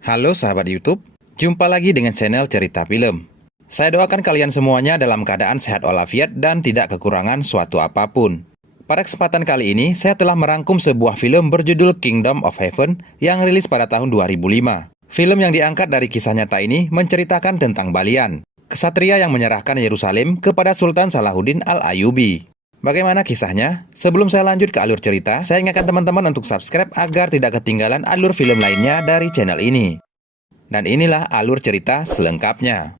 Halo sahabat YouTube, jumpa lagi dengan channel Cerita Film. Saya doakan kalian semuanya dalam keadaan sehat walafiat dan tidak kekurangan suatu apapun. Pada kesempatan kali ini, saya telah merangkum sebuah film berjudul Kingdom of Heaven yang rilis pada tahun 2005. Film yang diangkat dari kisah nyata ini menceritakan tentang Balian, kesatria yang menyerahkan Yerusalem kepada Sultan Salahuddin Al-Ayyubi. Bagaimana kisahnya? Sebelum saya lanjut ke alur cerita, saya ingatkan teman-teman untuk subscribe agar tidak ketinggalan alur film lainnya dari channel ini. Dan inilah alur cerita selengkapnya.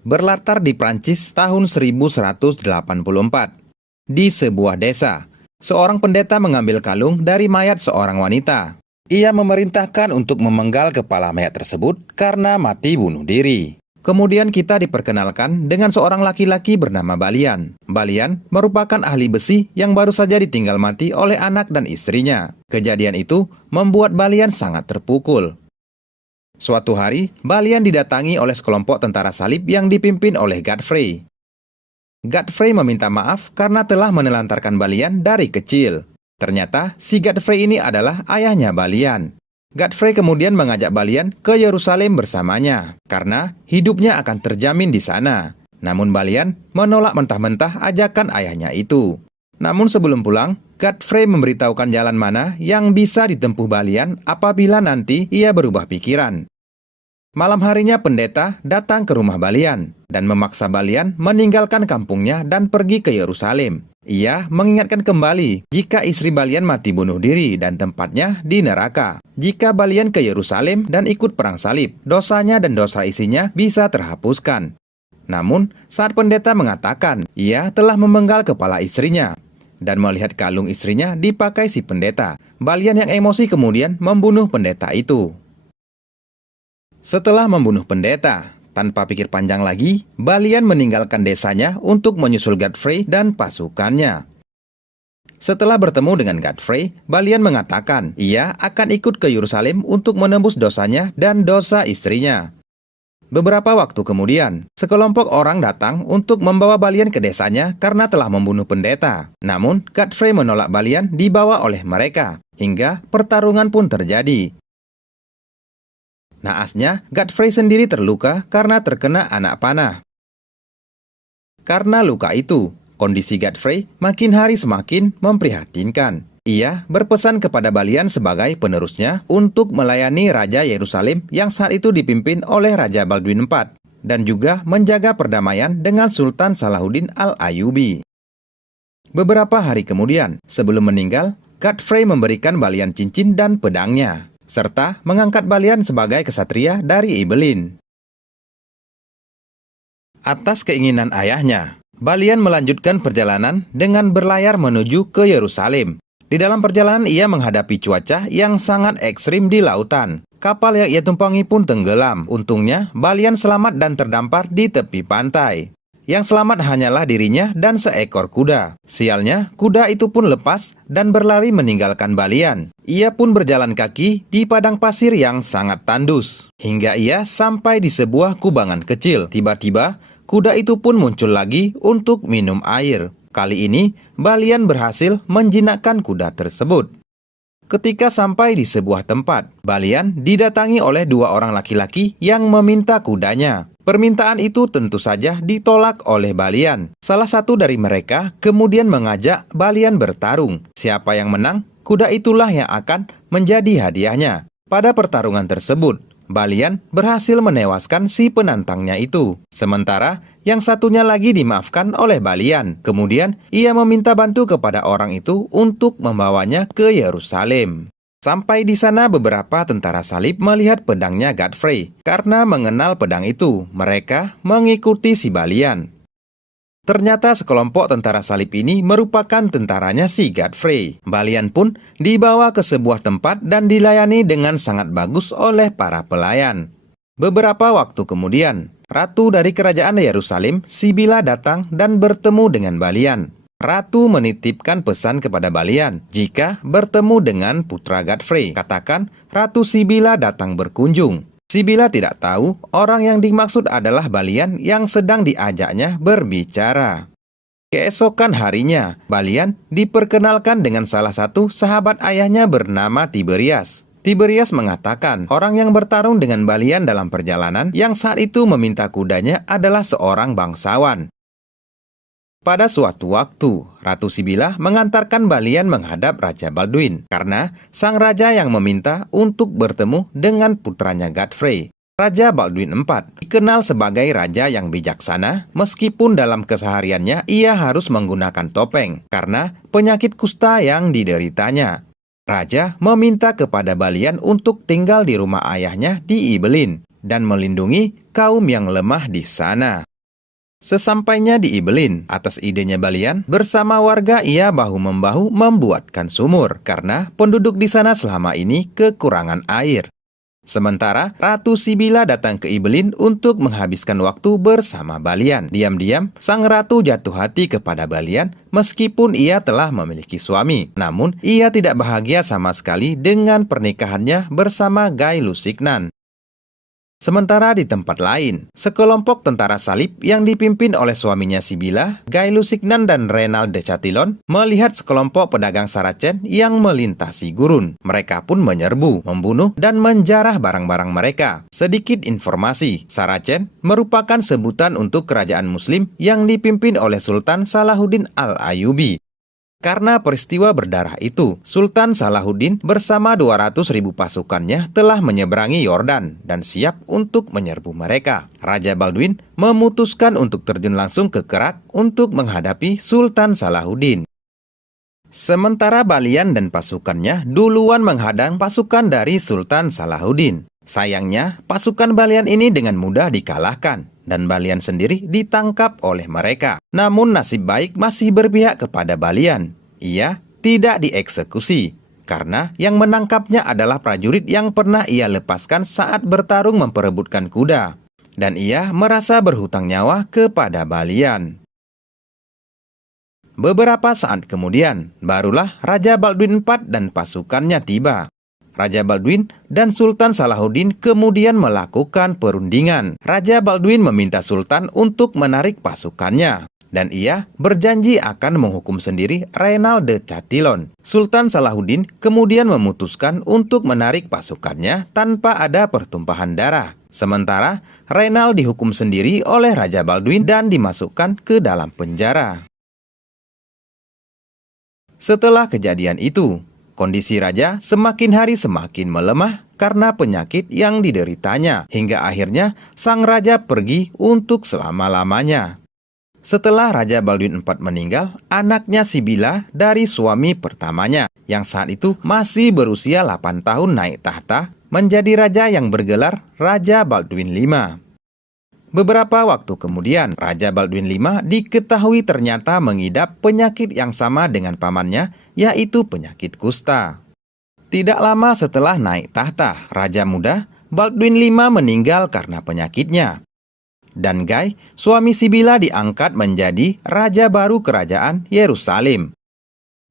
Berlatar di Prancis tahun 1184. Di sebuah desa, seorang pendeta mengambil kalung dari mayat seorang wanita. Ia memerintahkan untuk memenggal kepala mayat tersebut karena mati bunuh diri. Kemudian kita diperkenalkan dengan seorang laki-laki bernama Balian. Balian merupakan ahli besi yang baru saja ditinggal mati oleh anak dan istrinya. Kejadian itu membuat Balian sangat terpukul. Suatu hari, Balian didatangi oleh sekelompok tentara salib yang dipimpin oleh Godfrey. Godfrey meminta maaf karena telah menelantarkan Balian dari kecil. Ternyata, si Godfrey ini adalah ayahnya Balian. Godfrey kemudian mengajak Balian ke Yerusalem bersamanya, karena hidupnya akan terjamin di sana. Namun Balian menolak mentah-mentah ajakan ayahnya itu. Namun sebelum pulang, Godfrey memberitahukan jalan mana yang bisa ditempuh Balian apabila nanti ia berubah pikiran. Malam harinya pendeta datang ke rumah Balian dan memaksa Balian meninggalkan kampungnya dan pergi ke Yerusalem. Ia mengingatkan kembali jika istri Balian mati bunuh diri dan tempatnya di neraka. Jika Balian ke Yerusalem dan ikut perang salib, dosanya dan dosa istrinya bisa terhapuskan. Namun, saat pendeta mengatakan ia telah memenggal kepala istrinya dan melihat kalung istrinya dipakai si pendeta, Balian yang emosi kemudian membunuh pendeta itu. Setelah membunuh pendeta, tanpa pikir panjang lagi, Balian meninggalkan desanya untuk menyusul Godfrey dan pasukannya. Setelah bertemu dengan Godfrey, Balian mengatakan ia akan ikut ke Yerusalem untuk menembus dosanya dan dosa istrinya. Beberapa waktu kemudian, sekelompok orang datang untuk membawa Balian ke desanya karena telah membunuh pendeta. Namun, Godfrey menolak Balian dibawa oleh mereka, hingga pertarungan pun terjadi. Naasnya, Godfrey sendiri terluka karena terkena anak panah. Karena luka itu, kondisi Godfrey makin hari semakin memprihatinkan. Ia berpesan kepada Balian sebagai penerusnya untuk melayani Raja Yerusalem yang saat itu dipimpin oleh Raja Baldwin IV dan juga menjaga perdamaian dengan Sultan Salahuddin Al-Ayyubi. Beberapa hari kemudian, sebelum meninggal, Godfrey memberikan Balian cincin dan pedangnya, serta mengangkat Balian sebagai kesatria dari Ibelin. Atas keinginan ayahnya, Balian melanjutkan perjalanan dengan berlayar menuju ke Yerusalem. Di dalam perjalanan ia menghadapi cuaca yang sangat ekstrim di lautan. Kapal yang ia tumpangi pun tenggelam. Untungnya, Balian selamat dan terdampar di tepi pantai. Yang selamat hanyalah dirinya dan seekor kuda. Sialnya, kuda itu pun lepas dan berlari meninggalkan Balian. Ia pun berjalan kaki di padang pasir yang sangat tandus. Hingga ia sampai di sebuah kubangan kecil. Tiba-tiba, kuda itu pun muncul lagi untuk minum air. Kali ini, Balian berhasil menjinakkan kuda tersebut. Ketika sampai di sebuah tempat, Balian didatangi oleh dua orang laki-laki yang meminta kudanya. Permintaan itu tentu saja ditolak oleh Balian. Salah satu dari mereka kemudian mengajak Balian bertarung. Siapa yang menang, kuda itulah yang akan menjadi hadiahnya. Pada pertarungan tersebut, Balian berhasil menewaskan si penantangnya itu. Sementara yang satunya lagi dimaafkan oleh Balian. Kemudian ia meminta bantu kepada orang itu untuk membawanya ke Yerusalem. Sampai di sana beberapa tentara salib melihat pedangnya Godfrey. Karena mengenal pedang itu, mereka mengikuti si Balian. Ternyata sekelompok tentara salib ini merupakan tentaranya si Godfrey. Balian pun dibawa ke sebuah tempat dan dilayani dengan sangat bagus oleh para pelayan. Beberapa waktu kemudian, ratu dari kerajaan Yerusalem, Sibila datang dan bertemu dengan Balian. Ratu menitipkan pesan kepada Balian, jika bertemu dengan putra Godfrey, katakan Ratu Sibila datang berkunjung. Sibila tidak tahu orang yang dimaksud adalah Balian yang sedang diajaknya berbicara. Keesokan harinya, Balian diperkenalkan dengan salah satu sahabat ayahnya bernama Tiberias. Tiberias mengatakan orang yang bertarung dengan Balian dalam perjalanan yang saat itu meminta kudanya adalah seorang bangsawan. Pada suatu waktu, Ratu Sibila mengantarkan Balian menghadap Raja Baldwin karena sang raja yang meminta untuk bertemu dengan putranya Godfrey. Raja Baldwin IV dikenal sebagai raja yang bijaksana, meskipun dalam kesehariannya ia harus menggunakan topeng karena penyakit kusta yang dideritanya. Raja meminta kepada Balian untuk tinggal di rumah ayahnya di Ibelin dan melindungi kaum yang lemah di sana. Sesampainya di Ibelin, atas idenya Balian, bersama warga ia bahu-membahu membuatkan sumur karena penduduk di sana selama ini kekurangan air. Sementara Ratu Sibila datang ke Ibelin untuk menghabiskan waktu bersama Balian. Diam-diam, sang ratu jatuh hati kepada Balian meskipun ia telah memiliki suami. Namun, ia tidak bahagia sama sekali dengan pernikahannya bersama Guy Lusignan. Sementara di tempat lain, sekelompok tentara salib yang dipimpin oleh suaminya Sibila, Guy Lusignan dan Reynald de Chatillon, melihat sekelompok pedagang Saracen yang melintasi gurun. Mereka pun menyerbu, membunuh, dan menjarah barang-barang mereka. Sedikit informasi, Saracen merupakan sebutan untuk kerajaan Muslim yang dipimpin oleh Sultan Salahuddin Al-Ayyubi. Karena peristiwa berdarah itu, Sultan Salahuddin bersama 200.000 pasukannya telah menyeberangi Yordan dan siap untuk menyerbu mereka. Raja Baldwin memutuskan untuk terjun langsung ke Kerak untuk menghadapi Sultan Salahuddin. Sementara Balian dan pasukannya duluan menghadang pasukan dari Sultan Salahuddin. Sayangnya, pasukan Balian ini dengan mudah dikalahkan dan Balian sendiri ditangkap oleh mereka. Namun nasib baik masih berpihak kepada Balian. Ia tidak dieksekusi karena yang menangkapnya adalah prajurit yang pernah ia lepaskan saat bertarung memperebutkan kuda. Dan ia merasa berhutang nyawa kepada Balian. Beberapa saat kemudian, barulah Raja Baldwin IV dan pasukannya tiba. Raja Baldwin dan Sultan Salahuddin kemudian melakukan perundingan. Raja Baldwin meminta Sultan untuk menarik pasukannya, dan ia berjanji akan menghukum sendiri Reynald de Chatillon. Sultan Salahuddin kemudian memutuskan untuk menarik pasukannya tanpa ada pertumpahan darah. Sementara Reynald dihukum sendiri oleh Raja Baldwin dan dimasukkan ke dalam penjara. Setelah kejadian itu, kondisi raja semakin hari semakin melemah karena penyakit yang dideritanya, hingga akhirnya sang raja pergi untuk selama-lamanya. Setelah Raja Baldwin IV meninggal, anaknya Sibila dari suami pertamanya, yang saat itu masih berusia 8 tahun naik tahta, menjadi raja yang bergelar Raja Baldwin V. Beberapa waktu kemudian, Raja Baldwin V diketahui ternyata mengidap penyakit yang sama dengan pamannya, yaitu penyakit kusta. Tidak lama setelah naik tahta, Raja muda Baldwin V meninggal karena penyakitnya. Dan Guy, suami Sibila, diangkat menjadi Raja baru Kerajaan Yerusalem.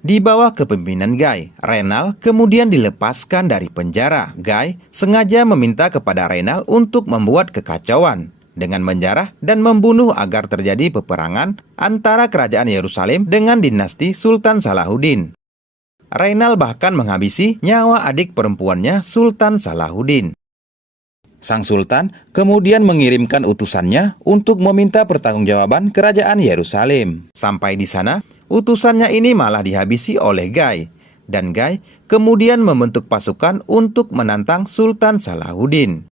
Di bawah kepemimpinan Guy, Reynald kemudian dilepaskan dari penjara. Guy sengaja meminta kepada Reynald untuk membuat kekacauan dengan menjarah dan membunuh agar terjadi peperangan antara kerajaan Yerusalem dengan dinasti Sultan Salahuddin. Reynald bahkan menghabisi nyawa adik perempuannya Sultan Salahuddin. Sang Sultan kemudian mengirimkan utusannya untuk meminta pertanggungjawaban kerajaan Yerusalem. Sampai di sana, utusannya ini malah dihabisi oleh Guy, dan Guy kemudian membentuk pasukan untuk menantang Sultan Salahuddin.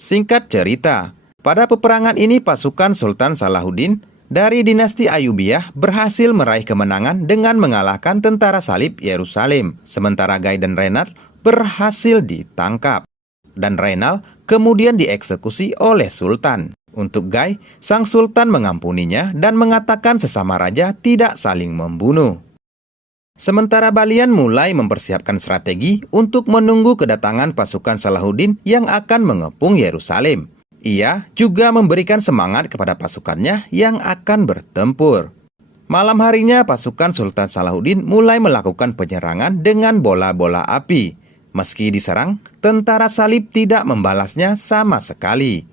Singkat cerita, pada peperangan ini pasukan Sultan Salahuddin dari dinasti Ayyubiyah berhasil meraih kemenangan dengan mengalahkan tentara salib Yerusalem, sementara Guy dan Reynald berhasil ditangkap. Dan Reynald kemudian dieksekusi oleh Sultan. Untuk Guy, sang Sultan mengampuninya dan mengatakan sesama raja tidak saling membunuh. Sementara Balian mulai mempersiapkan strategi untuk menunggu kedatangan pasukan Salahuddin yang akan mengepung Yerusalem. Ia juga memberikan semangat kepada pasukannya yang akan bertempur. Malam harinya pasukan Sultan Salahuddin mulai melakukan penyerangan dengan bola-bola api. Meski diserang, tentara salib tidak membalasnya sama sekali.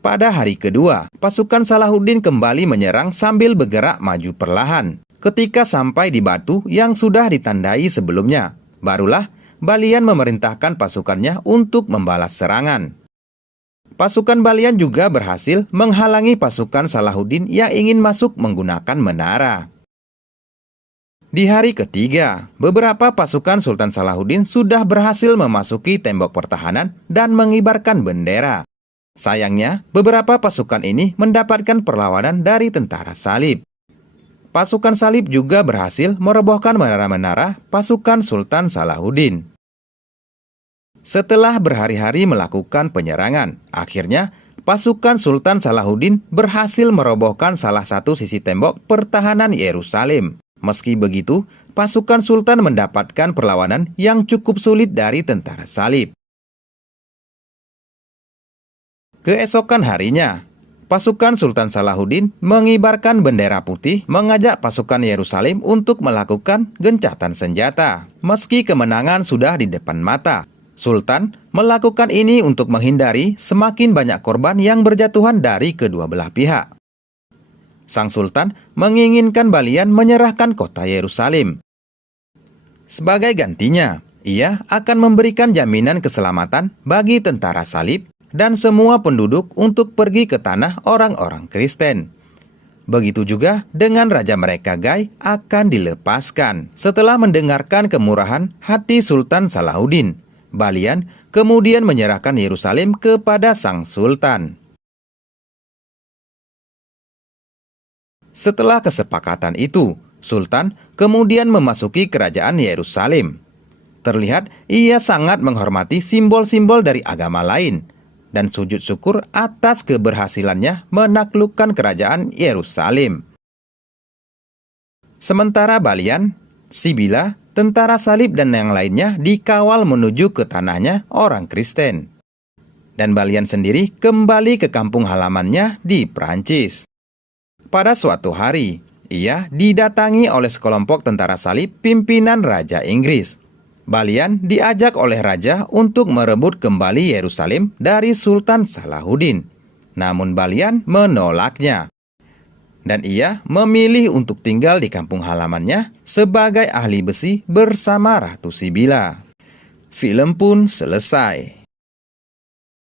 Pada hari kedua, pasukan Salahuddin kembali menyerang sambil bergerak maju perlahan. Ketika sampai di batu yang sudah ditandai sebelumnya, barulah Balian memerintahkan pasukannya untuk membalas serangan. Pasukan Balian juga berhasil menghalangi pasukan Salahuddin yang ingin masuk menggunakan menara. Di hari ketiga, beberapa pasukan Sultan Salahuddin sudah berhasil memasuki tembok pertahanan dan mengibarkan bendera. Sayangnya, beberapa pasukan ini mendapatkan perlawanan dari tentara Salib. Pasukan Salib juga berhasil merobohkan menara-menara pasukan Sultan Salahuddin. Setelah berhari-hari melakukan penyerangan, akhirnya pasukan Sultan Salahuddin berhasil merobohkan salah satu sisi tembok pertahanan Yerusalem. Meski begitu, pasukan Sultan mendapatkan perlawanan yang cukup sulit dari tentara Salib. Keesokan harinya, pasukan Sultan Salahuddin mengibarkan bendera putih mengajak pasukan Yerusalem untuk melakukan gencatan senjata. Meski kemenangan sudah di depan mata, Sultan melakukan ini untuk menghindari semakin banyak korban yang berjatuhan dari kedua belah pihak. Sang Sultan menginginkan Balian menyerahkan kota Yerusalem. Sebagai gantinya, ia akan memberikan jaminan keselamatan bagi tentara Salib dan semua penduduk untuk pergi ke tanah orang-orang Kristen. Begitu juga dengan raja mereka Gai akan dilepaskan. Setelah mendengarkan kemurahan hati Sultan Salahuddin, Balian kemudian menyerahkan Yerusalem kepada sang sultan. Setelah kesepakatan itu, Sultan kemudian memasuki kerajaan Yerusalem. Terlihat ia sangat menghormati simbol-simbol dari agama lain dan sujud syukur atas keberhasilannya menaklukkan kerajaan Yerusalem. Sementara Balian, Sibila, tentara Salib dan yang lainnya dikawal menuju ke tanahnya orang Kristen. Dan Balian sendiri kembali ke kampung halamannya di Prancis. Pada suatu hari, ia didatangi oleh sekelompok tentara Salib pimpinan Raja Inggris. Balian diajak oleh raja untuk merebut kembali Yerusalem dari Sultan Salahuddin. Namun Balian menolaknya. Dan ia memilih untuk tinggal di kampung halamannya sebagai ahli besi bersama Ratu Sibila. Film pun selesai.